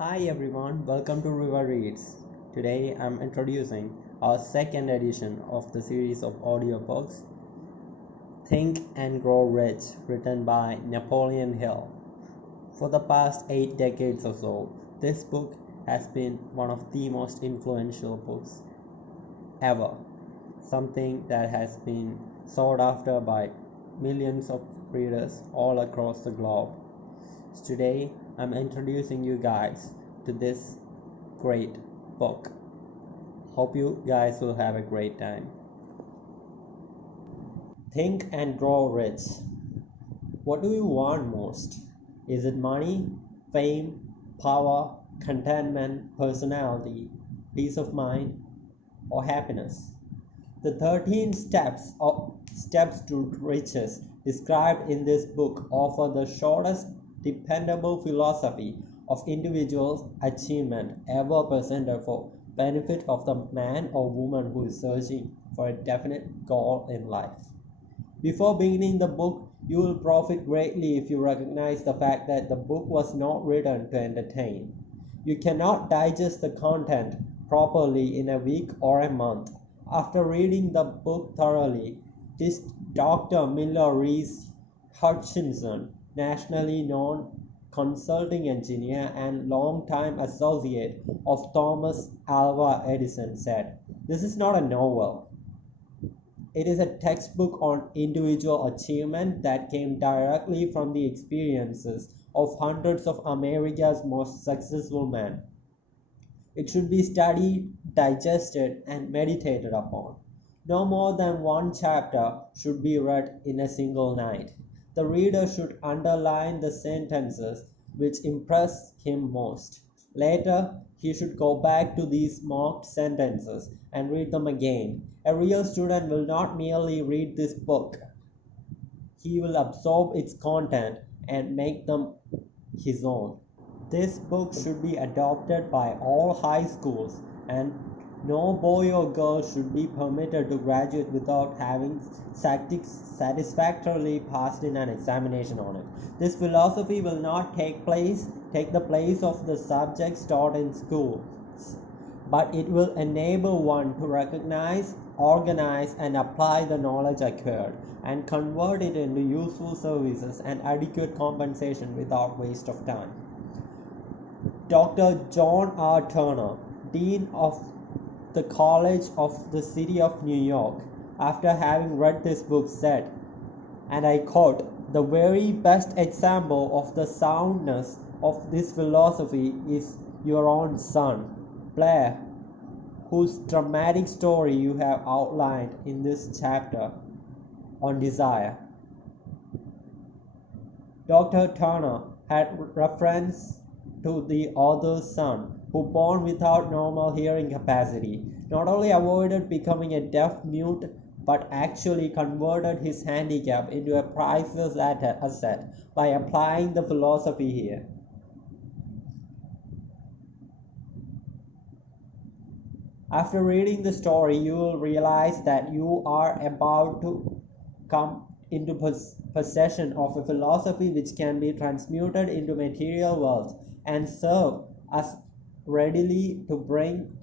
Hi everyone, welcome to RIWA READS. Today I'm introducing our second edition of the series of audiobooks, Think and Grow Rich, written by Napoleon Hill. For the past 8 decades or so, this book has been one of the most influential books ever, something that has been sought after by millions of readers all across the globe. Today I'm introducing you guys to this great book. Hope you guys will have a great time. Think and Grow Rich. What do you want most? Is it money, fame, power, contentment, personality, peace of mind, or happiness? The 13 steps to riches described in this book offer the shortest dependable philosophy of individual achievement ever presented for benefit of the man or woman who is searching for a definite goal in life. Before beginning the book, you will profit greatly if you recognize the fact that the book was not written to entertain. You cannot digest the content properly in a week or a month. After reading the book thoroughly, this Dr. Miller Reese Hutchinson, nationally known consulting engineer and longtime associate of Thomas Alva Edison, said, "This is not a novel. It is a textbook on individual achievement that came directly from the experiences of hundreds of America's most successful men. It should be studied, digested, and meditated upon. No more than one chapter should be read in a single night. The reader should underline the sentences which impress him most. Later, he should go back to these marked sentences and read them again. A real student will not merely read this book, he will absorb its content and make them his own. This book should be adopted by all high schools, and no boy or girl should be permitted to graduate without having satisfactorily passed in an examination on it. This philosophy will not take the place of the subjects taught in schools, but it will enable one to recognize, organize, and apply the knowledge acquired, and convert it into useful services and adequate compensation without waste of time." Dr. John R. Turner, Dean of the College of the City of New York, after having read this book said, and I quote, "The very best example of the soundness of this philosophy is your own son, Blair, whose dramatic story you have outlined in this chapter on desire." Dr. Turner had reference to the author's son, who, born without normal hearing capacity, not only avoided becoming a deaf mute but actually converted his handicap into a priceless asset by applying the philosophy here. After reading the story, you will realize that you are about to come into possession of a philosophy which can be transmuted into material wealth and serve as readily to bring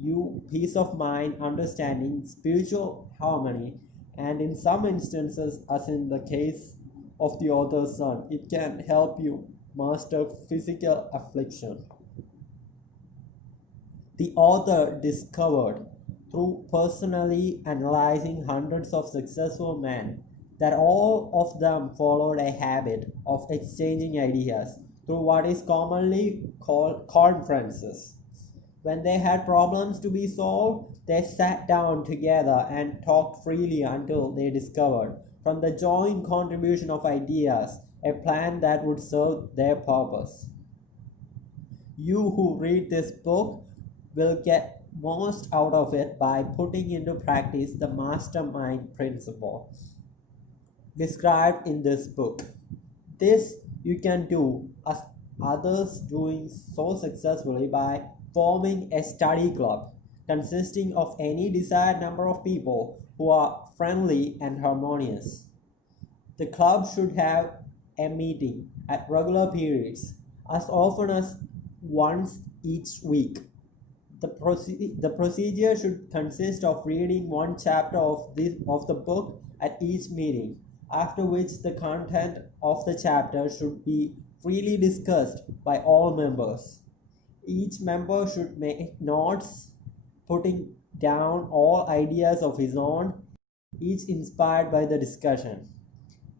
you peace of mind, understanding, spiritual harmony, and in some instances, as in the case of the author's son, it can help you master physical affliction. The author discovered, through personally analyzing hundreds of successful men, that all of them followed a habit of exchanging ideas through what is commonly called conferences. When they had problems to be solved, they sat down together and talked freely until they discovered, from the joint contribution of ideas, a plan that would serve their purpose. You who read this book will get most out of it by putting into practice the mastermind principle described in this book. This you can do, as others doing so successfully, by forming a study club consisting of any desired number of people who are friendly and harmonious. The club should have a meeting at regular periods, as often as once each week. The procedure should consist of reading one chapter of the book at each meeting, after which the content of the chapter should be freely discussed by all members. Each member should make notes, putting down all ideas of his own, each inspired by the discussion.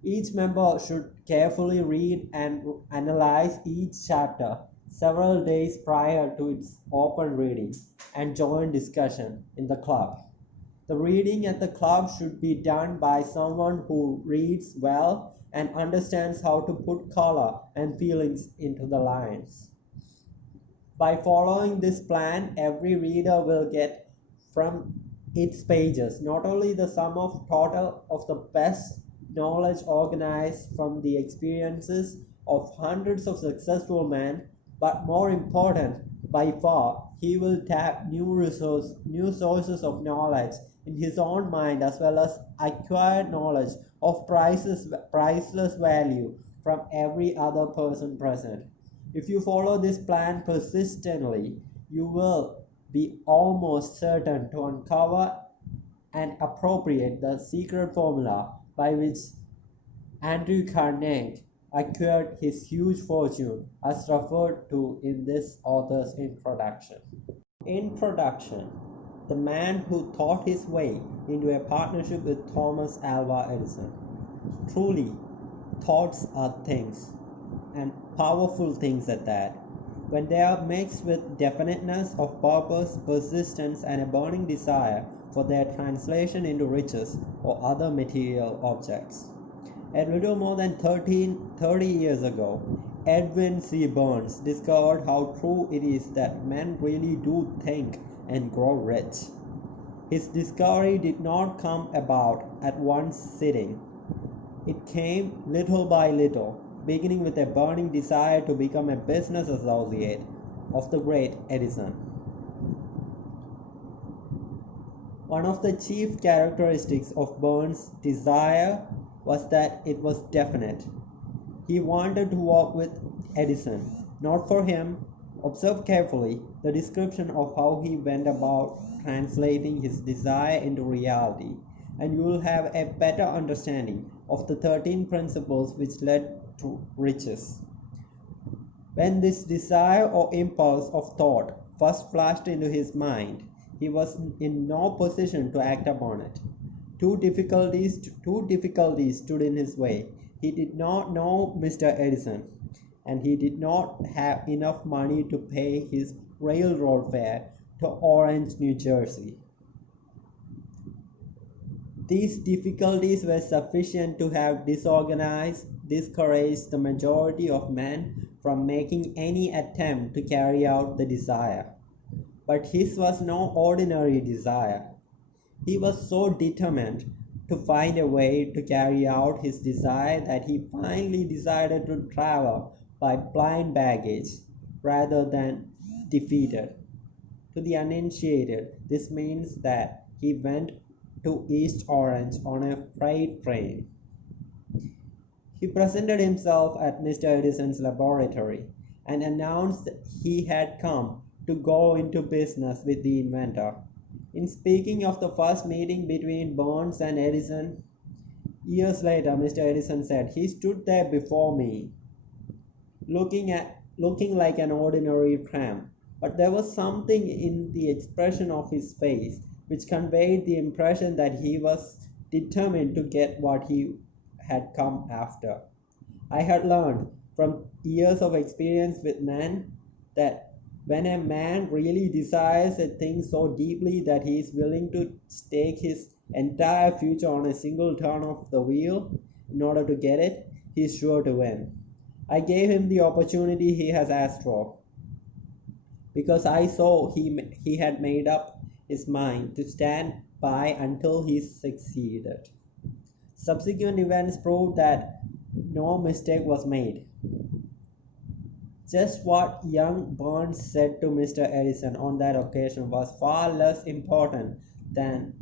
Each member should carefully read and analyze each chapter several days prior to its open reading and joint discussion in the club. The reading at the club should be done by someone who reads well and understands how to put color and feelings into the lines. By following this plan, every reader will get from its pages not only the sum of total of the best knowledge organized from the experiences of hundreds of successful men, but more important by far, he will tap new sources of knowledge in his own mind, as well as acquired knowledge of priceless value from every other person present. If you follow this plan persistently, you will be almost certain to uncover and appropriate the secret formula by which Andrew Carnegie acquired his huge fortune, as referred to in this author's introduction. Introduction: the man who thought his way into a partnership with Thomas Alva Edison. Truly, thoughts are things, and powerful things at that. When they are mixed with definiteness of purpose, persistence, and a burning desire for their translation into riches or other material objects. A little more than 30 years ago, Edwin C. Burns discovered how true it is that men really do think and grow rich. His discovery did not come about at one sitting. It came little by little, beginning with a burning desire to become a business associate of the great Edison. One of the chief characteristics of Burns' desire was that it was definite. He wanted to work with Edison, not for him. Observe carefully the description of how he went about translating his desire into reality, and you will have a better understanding of the 13 principles which led to riches. When this desire or impulse of thought first flashed into his mind, he was in no position to act upon it. Two difficulties stood in his way. He did not know Mr. Edison, and he did not have enough money to pay his railroad fare to Orange, New Jersey. These difficulties were sufficient to have discouraged the majority of men from making any attempt to carry out the desire. But his was no ordinary desire. He was so determined to find a way to carry out his desire that he finally decided to travel by blind baggage rather than defeated. To the uninitiated, this means that he went to East Orange on a freight train. He presented himself at Mr. Edison's laboratory and announced that he had come to go into business with the inventor. In speaking of the first meeting between Burns and Edison, years later, Mr. Edison said, "He stood there before me, looking like an ordinary tramp, but there was something in the expression of his face which conveyed the impression that he was determined to get what he had come after. I had learned from years of experience with men that when a man really desires a thing so deeply that he is willing to stake his entire future on a single turn of the wheel in order to get it, he is sure to win. I gave him the opportunity he has asked for, because I saw he had made up his mind to stand by until he succeeded. Subsequent events proved that no mistake was made. Just what young Burns said to Mr. Edison on that occasion was far less important than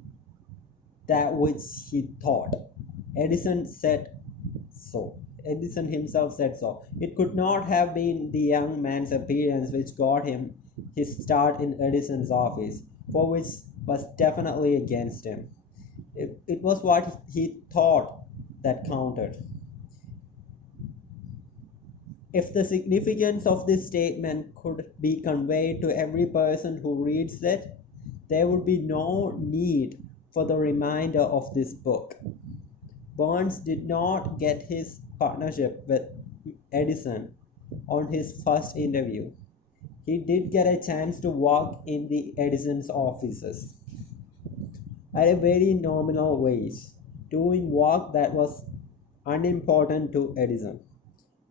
that which he thought. Edison said so. Edison himself said so. It could not have been the young man's appearance which got him his start in Edison's office, for which was definitely against him. It was what he thought that counted. If the significance of this statement could be conveyed to every person who reads it, there would be no need for the remainder of this book. Burns did not get his partnership with Edison on his first interview. He did get a chance to work in the Edison's offices at a very nominal wage, doing work that was unimportant to Edison,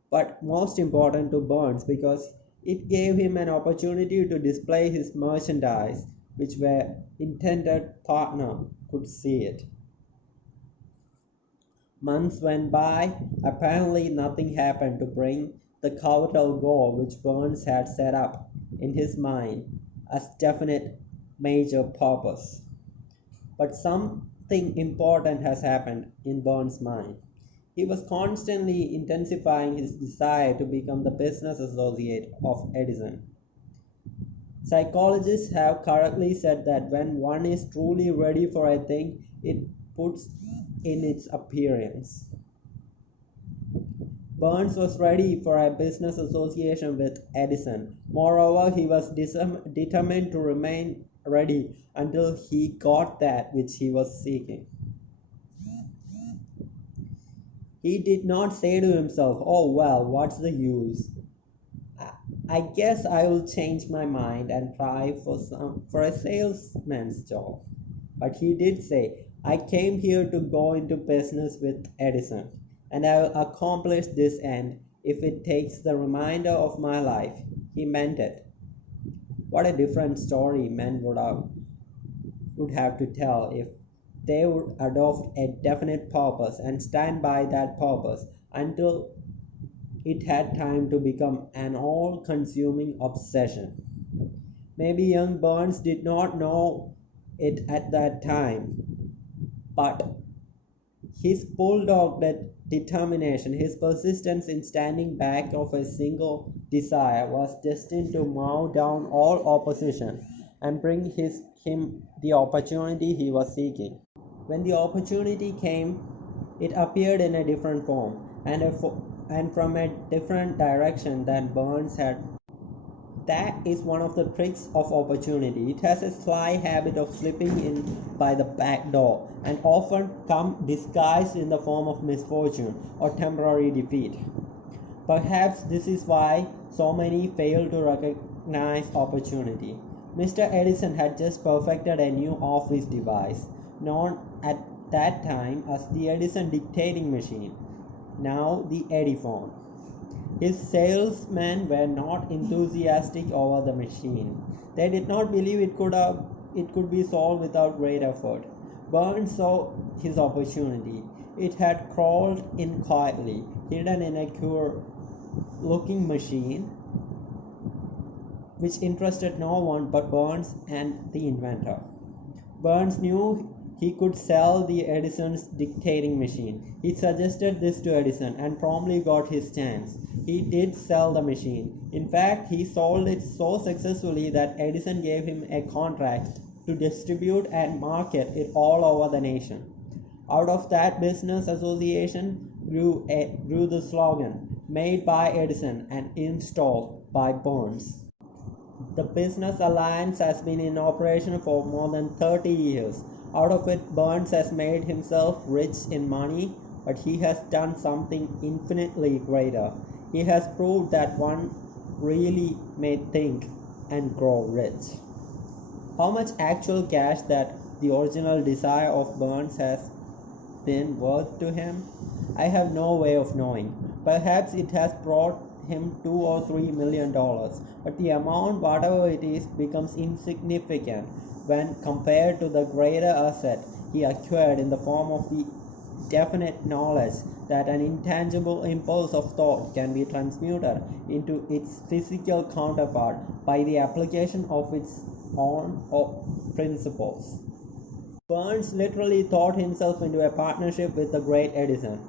but most important to Burns because it gave him an opportunity to display his merchandise, which where intended partner could see it. Months went by. Apparently nothing happened to bring the coveted goal which Burns had set up in his mind as definite major purpose. But something important has happened in Burns' mind. He was constantly intensifying his desire to become the business associate of Edison. Psychologists have correctly said that when one is truly ready for a thing, it puts in its appearance. Burns was ready for a business association with Edison. Moreover, he was determined to remain ready until he got that which he was seeking. He did not say to himself, "Oh well, what's the use? I guess I will change my mind and try for a salesman's job." But he did say, "I came here to go into business with Edison, and I will accomplish this end if it takes the remainder of my life." He meant it. What a different story men would have to tell if they would adopt a definite purpose and stand by that purpose until it had time to become an all-consuming obsession. Maybe young Burns did not know it at that time, but his bulldog determination, his persistence in standing back of a single desire was destined to mow down all opposition and bring him the opportunity he was seeking. When the opportunity came, it appeared in a different form and from a different direction than Burns had. That is one of the tricks of opportunity. It has a sly habit of slipping in by the back door and often come disguised in the form of misfortune or temporary defeat. Perhaps this is why so many fail to recognize opportunity. Mr. Edison had just perfected a new office device, known at that time as the Edison dictating machine, now the Ediphone. His salesmen were not enthusiastic over the machine. They did not believe it could be solved without great effort. Burns saw his opportunity. It had crawled in quietly, hidden in a queer-looking machine, which interested no one but Burns and the inventor. Burns knew he could sell the Edison's dictating machine. He suggested this to Edison and promptly got his chance. He did sell the machine. In fact, he sold it so successfully that Edison gave him a contract to distribute and market it all over the nation. Out of that business association grew the slogan, "Made by Edison and installed by Burns." The business alliance has been in operation for more than 30 years. Out of it, Burns has made himself rich in money, but he has done something infinitely greater. He has proved that one really may think and grow rich. How much actual cash that the original desire of Burns has been worth to him, I have no way of knowing. Perhaps it has brought him $2 or $3 million, but the amount, whatever it is, becomes insignificant when compared to the greater asset he acquired in the form of the definite knowledge that an intangible impulse of thought can be transmuted into its physical counterpart by the application of its own principles. Burns literally thought himself into a partnership with the great Edison.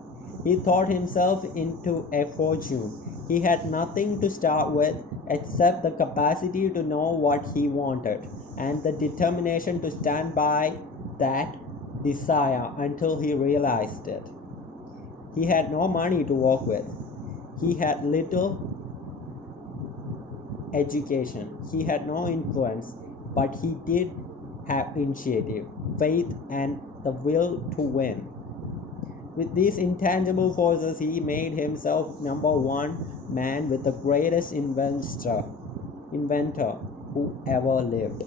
He thought himself into a fortune. He had nothing to start with except the capacity to know what he wanted and the determination to stand by that desire until he realized it. He had no money to work with. He had little education. He had no influence, but he did have initiative, faith, and the will to win. With these intangible forces, he made himself number one man with the greatest inventor who ever lived.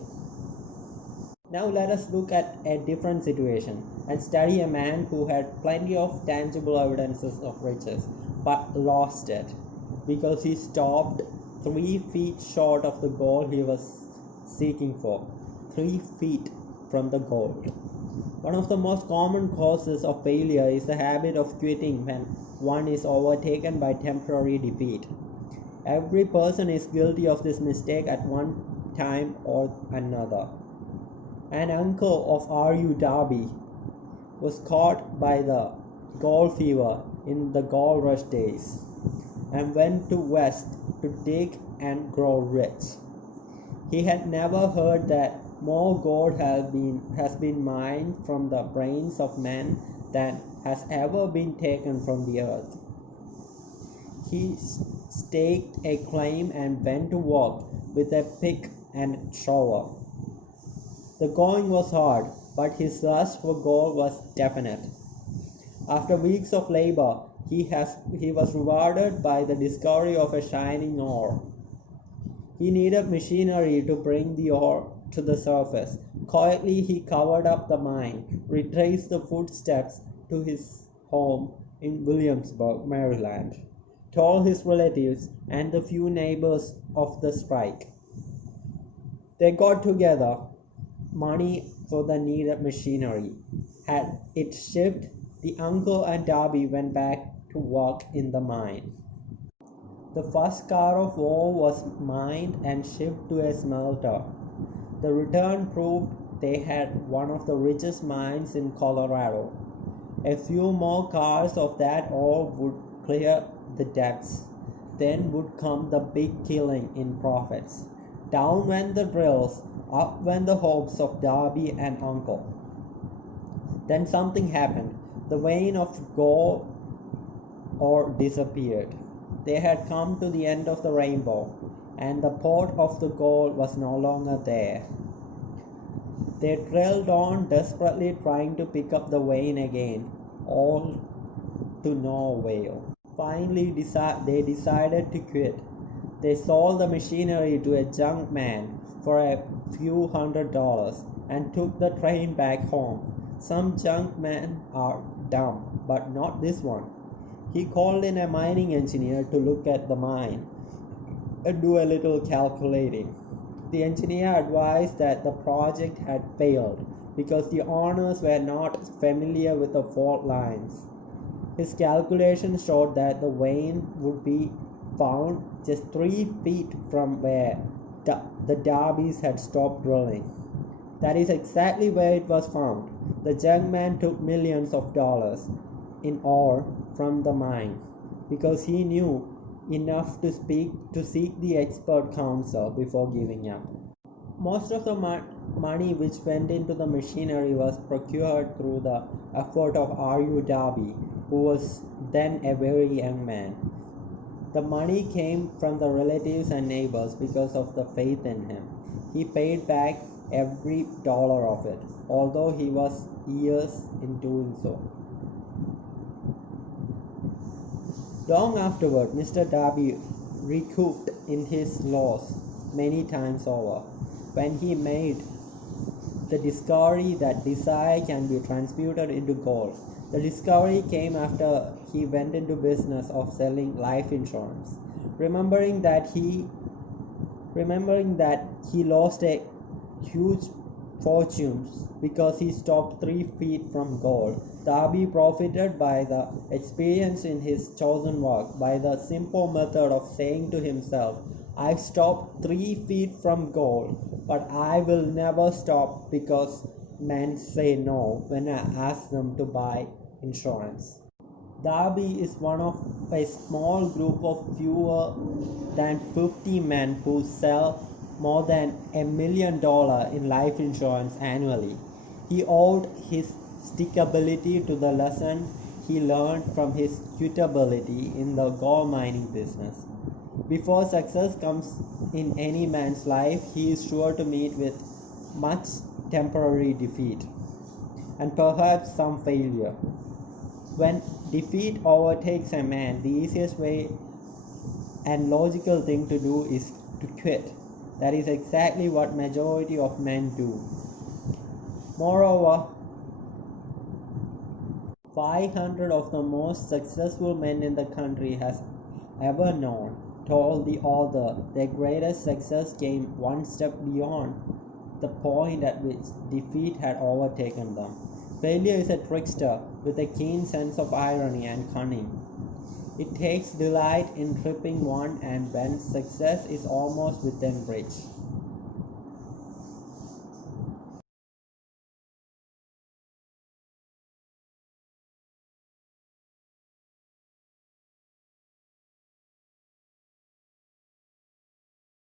Now let us look at a different situation and study a man who had plenty of tangible evidences of riches but lost it because he stopped 3 feet short of the goal he was seeking for. 3 feet from the goal. One of the most common causes of failure is the habit of quitting when one is overtaken by temporary defeat. Every person is guilty of this mistake at one time or another. An uncle of R.U. Darby was caught by the gold fever in the gold rush days and went to West to dig and grow rich. He had never heard that more gold has been mined from the brains of men than has ever been taken from the earth. He staked a claim and went to work with a pick and shovel. The going was hard, but his lust for gold was definite. After weeks of labor, he was rewarded by the discovery of a shining ore. He needed machinery to bring the ore to the surface. Quietly he covered up the mine, retraced the footsteps to his home in Williamsburg, Maryland, told his relatives and the few neighbors of the strike. They got together money for the needed machinery. Had it shipped, the uncle and Darby went back to work in the mine. The first car of ore was mined and shipped to a smelter. The return proved they had one of the richest mines in Colorado. A few more cars of that ore would clear the debts. Then would come the big killing in profits. Down went the drills, up went the hopes of Darby and uncle. Then something happened. The vein of gold ore disappeared. They had come to the end of the rainbow, and the port of the gold was no longer there. They drilled on, desperately trying to pick up the vein again, all to no avail. Finally, they decided to quit. They sold the machinery to a junk man for a few $100s and took the train back home. Some junk men are dumb, but not this one. He called in a mining engineer to look at the mine and do a little calculating. The engineer advised that the project had failed because the owners were not familiar with the fault lines. His calculations showed that the vein would be found just 3 feet from where the Darbys had stopped drilling. That is exactly where it was found. The junk man took millions of dollars in ore from the mine because he knew enough to seek the expert counsel before giving up. Most of the money which went into the machinery was procured through the effort of R.U. Darby, who was then a very young man. The money came from the relatives and neighbors because of the faith in him. He paid back every dollar of it, although he was years in doing so. Long afterward, Mr. Darby recouped in his loss many times over. When he made the discovery that desire can be transmuted into gold. The discovery came after he went into business of selling life insurance. Remembering that he lost a huge fortune because he stopped 3 feet from gold, Darby profited by the experience in his chosen work by the simple method of saying to himself, I stopped 3 feet from gold, but I will never stop because men say no when I ask them to buy insurance. Darby is one of a small group of fewer than 50 men who sell more than $1 million in life insurance annually. He owed his stickability to the lesson he learned from his quittability in the gold mining business. Before success comes in any man's life, he is sure to meet with much temporary defeat and perhaps some failure. When defeat overtakes a man, the easiest way and logical thing to do is to quit. That is exactly what majority of men do. Moreover, 500 of the most successful men in the country has ever known told the author their greatest success came one step beyond the point at which defeat had overtaken them. Failure is a trickster with a keen sense of irony and cunning. It takes delight in tripping one, and when success is almost within reach,